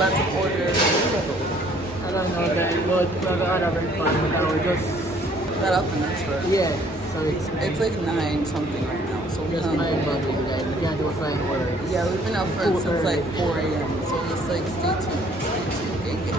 About to order. I don't know that, but we're gonna have fun. Now we just That up in this first. yeah. So It's like 9 something right now. So we're just mind boggling, like we can't do fine words. yeah, we've been up for since like 4 a.m. So just like stay tuned. Stay tuned. Thank you.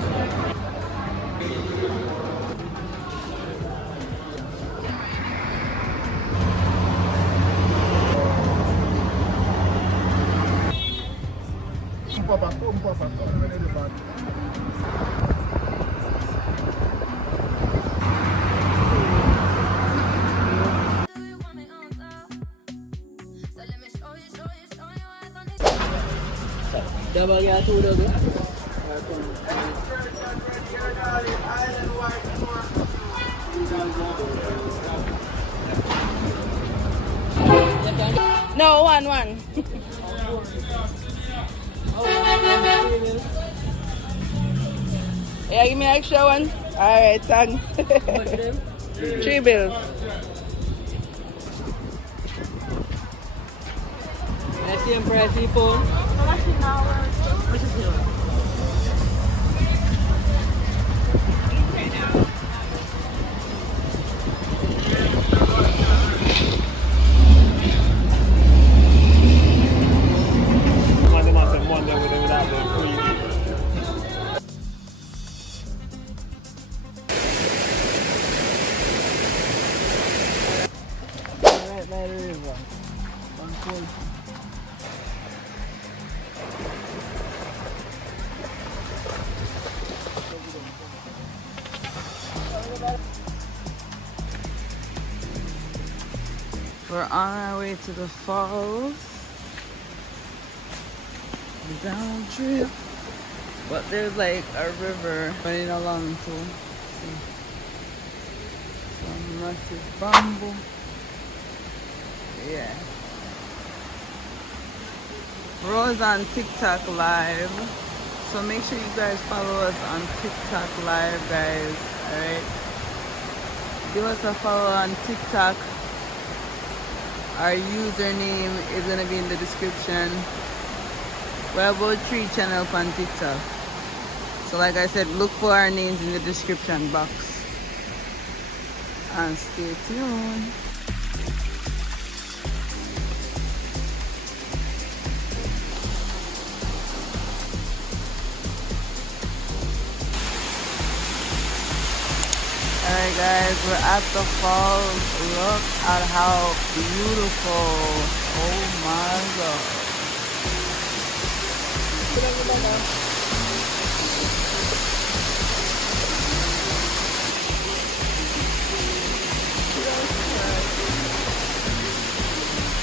Double ya two double. No, one. Yeah, give me an extra one. Alright, thanks. 3 bills. That's the price people. Right by the river. One cold. We're on our way to the falls. Down trip. But there's like a river running along too. Some massive bamboo. Yeah. We're always on TikTok live. So make sure you guys follow us on TikTok live, guys. Alright? Give us a follow on TikTok. Our username is gonna be in the description. We have about 3 channels on TikTok. So like I said, look for our names in the description box. And stay tuned. Alright guys, we're at the falls. Look at how beautiful. Oh my god.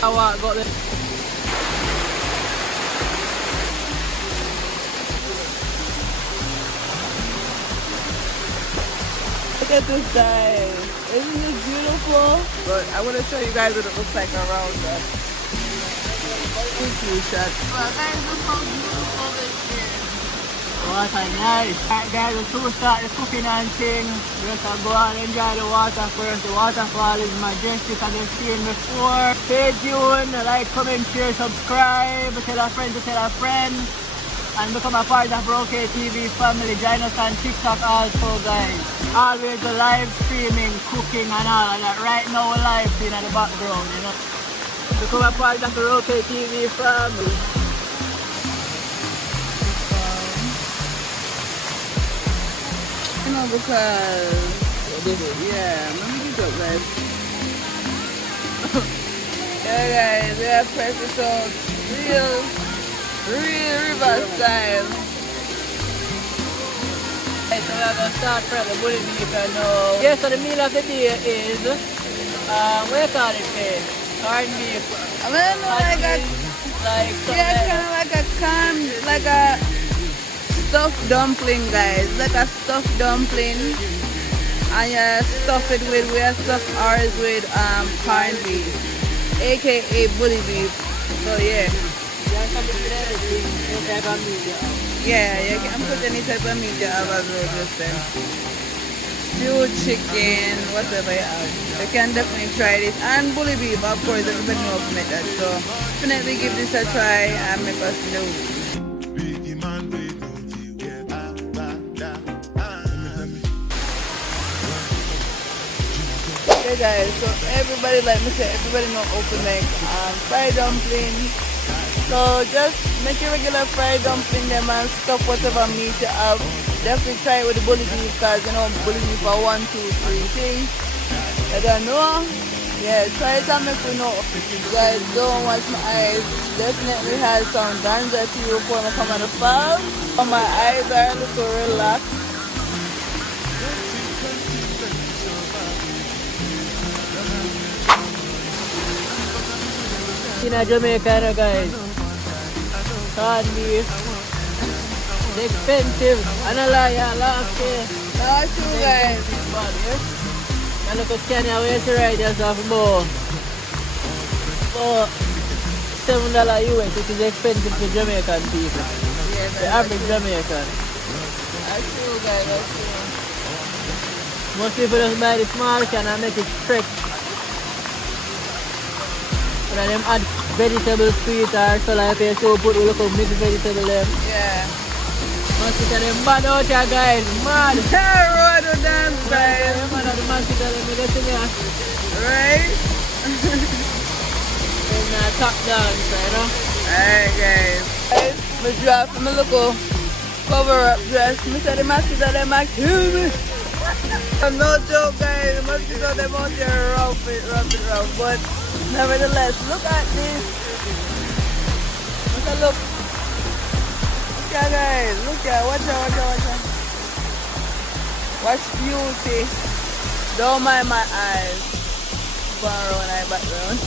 I got this. Look at this dive. Isn't it beautiful? But I want to show you guys what it looks like around us. Few shots. Well, guys, look how beautiful this is. Water nice. Alright guys, we're to start the cooking and thing. Just go out and enjoy the water first. The waterfall is majestic as you've seen before. Stay tuned, like, comment, share, subscribe, tell a friend to tell a friend. And become a part of Roké TV family. Join us on TikTok also, guys. Always the live streaming, cooking and all of that. Right now we're live in the background, you know. Become a part of the Roké TV family. You know, because yeah, remember the joke, guys. Yeah, guys, we have practiced out real river style. Right, so we're going to start from the bullet beef and now. Yeah, so the meal of the day is, what do you call it, corned beef. I mean, like a, like yeah, kind of like a corn, like a stuffed dumpling, guys. Like a stuffed dumpling. And you stuff it with, we stuff ours with corned beef, aka bully beef. So yeah. Yeah, you can put any type of meat you have as well, just then. Stewed chicken, whatever you have. You can definitely try this. And bully beef, of course, everybody knows how to make that. So definitely give this a try and make us know. Okay guys, so everybody, like me say, everybody know how to make fried dumpling. So just make your regular fried dumpling them and stuff whatever meat you have. Definitely try it with the bully beef because you know bully beef for 1, 2, 3 things. I don't know. Yeah, try it and make me know. You guys don't watch my eyes. Definitely had some ganja tea before I come on the farm. So my eyes are a little relaxed. In Jamaica, guys, corned beef, it's expensive. And a liar, last year. That's true, guys. But yeah, I look at Kenya, where you ride yourself more. For $7 US, it is expensive for Jamaican people. Yeah, the average Jamaican. That's true, guys. That's true. Most people just buy the small can and make it stretch. And them add vegetables to it or so like if you put a little mixed vegetable them. Yeah. Mosquito them bad out here guys, mad. Road to dance, guys. Man of the mosquito them you get to me. Right? And top down, so you know. Alright guys. Guys, me drop my little cover up dress. Me say the mosquito them might kill me. I'm no joke guys, the mosquito them out here rough it. But nevertheless, look at this. Look at look. Look at guys, look at watch out. Watch beauty. Don't mind my eyes. Borrow when I background.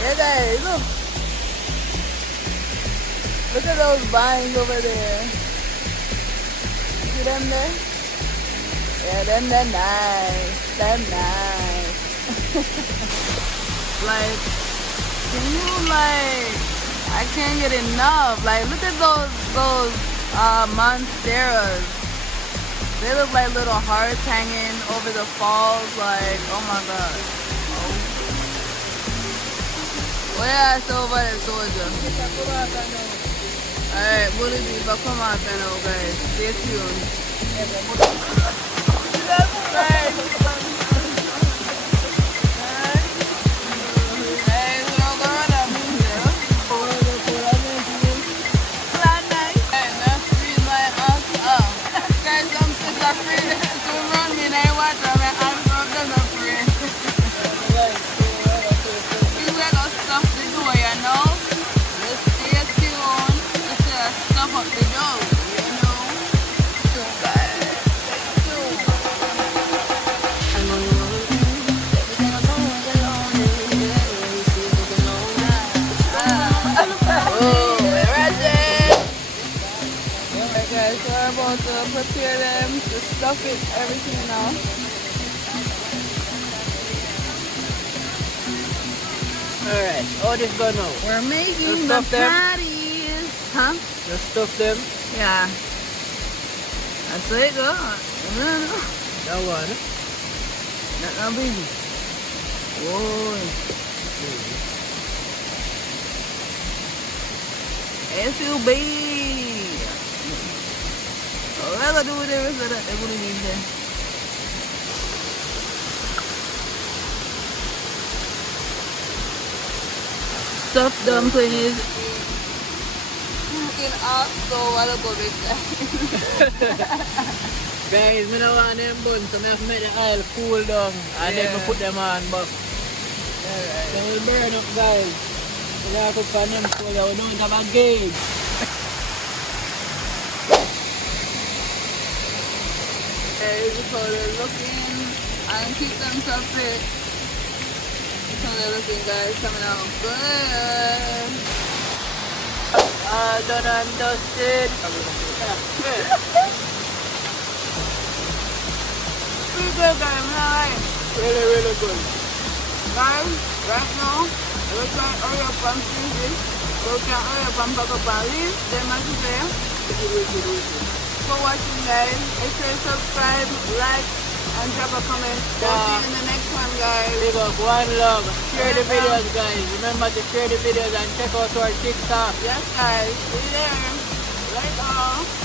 Yeah guys, look. Look at those vines over there. See them there? Yeah, them they're nice. They're nice. Like, can you I can't get enough. Like, look at those monsteras. They look like little hearts hanging over the falls. Like, oh my god. What else over there, soldier? Alright, bully beef, but come on, guys. Stay tuned. That's right. Prepare them to stuff it, everything now. Alright, how this go now? We're making the patties. Huh? Just stuff them? Yeah. That's it, go. That one? That's not baby. Whoa. SUB. What I do with the rest of that? They wouldn't need there. Stuffed dumpling is cooking up, so I don't go with that. Guys, I don't want them buns, so I have to make the oil cool down and then I put them on. But they will burn up, guys. We have to cook on them so we don't have a gauge. This is how they're looking and keep themselves fit. This is how they're looking, guys, coming out good. All done and dusted. Pretty good, guys. Alright. Really, really good. Guys, right now, we're trying to hurry up and finish it. So we can hurry up and pack up and leave. Then, as you say, for watching, guys. Make sure you subscribe, like, and drop a comment. So see you in the next one, guys. Big up, one love. Share the videos, guys. Remember to share the videos and check out our TikTok. Yes, guys. See you there. Later.